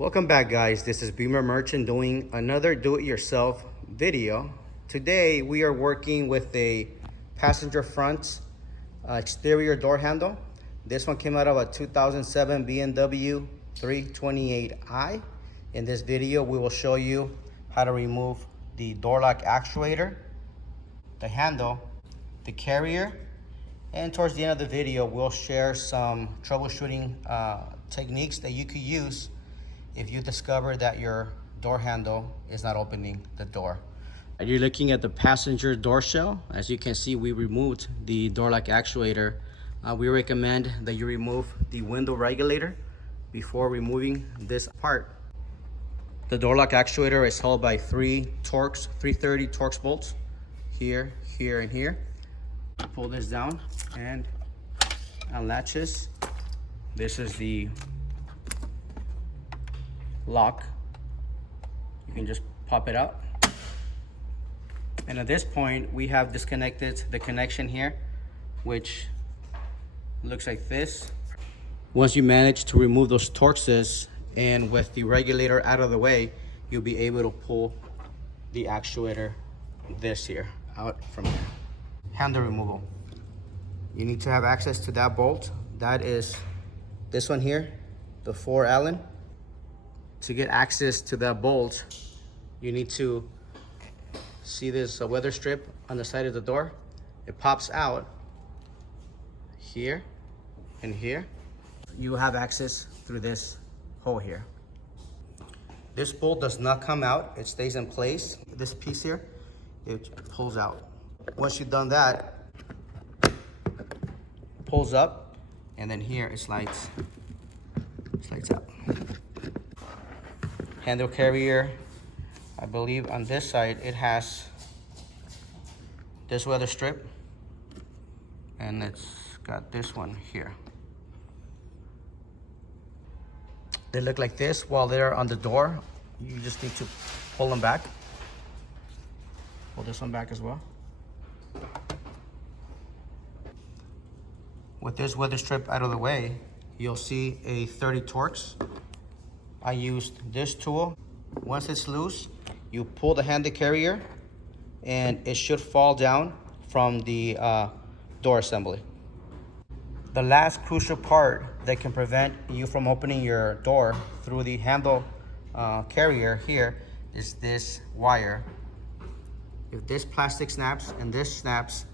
Welcome back, guys. This is Beamer Merchant doing another do-it-yourself video. Today we are working with a passenger front exterior door handle. This one came out of a 2007 BMW 328i. In this video we will show you how to remove the door lock actuator, the handle, the carrier, and towards the end of the video we'll share some troubleshooting techniques that you could use if you discover that your door handle is not opening the door. You're looking at the passenger door shell. As you can see, we removed the door lock actuator. We recommend that you remove the window regulator before removing this part. The door lock actuator is held by 330 Torx bolts, here, here, and here. Pull this down and unlatches. This is the lock. You can just pop it out, and at this point we have disconnected the connection here, which looks like this. Once you manage to remove those Torxes and with the regulator out of the way, you'll be able to pull the actuator this here out from there. Handle removal. You need to have access to that bolt. That is this one here, the 4 Allen. To get access to that bolt, you need to see this weather strip on the side of the door. It pops out here and here. You have access through this hole here. This bolt does not come out, it stays in place. This piece here, it pulls out. Once you've done that, pulls up, and then here it slides out. Handle carrier, I believe on this side it has this weather strip, and it's got this one here. They look like this while they're on the door. You just need to pull them back. Pull this one back as well. With this weather strip out of the way, you'll see a 30 Torx. I used this tool. Once it's loose, you pull the handle carrier and it should fall down from the door assembly. The last crucial part that can prevent you from opening your door through the handle carrier here is this wire. If this plastic snaps and this snaps,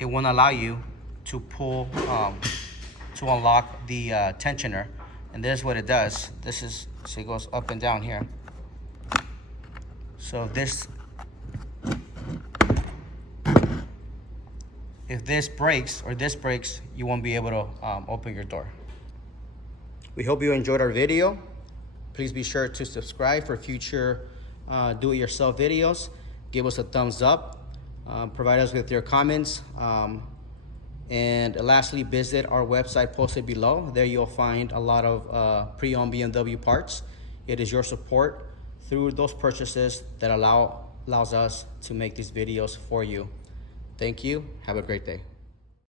it won't allow you to pull to unlock the tensioner. And this is what it does. This is, so it goes up and down here. So if this breaks or this breaks, you won't be able to open your door. We hope you enjoyed our video. Please be sure to subscribe for future do-it-yourself videos. Give us a thumbs up. Provide us with your comments. And lastly, visit our website posted below. There you'll find a lot of pre-owned BMW parts. It is your support through those purchases that allows us to make these videos for you. Thank you. Have a great day.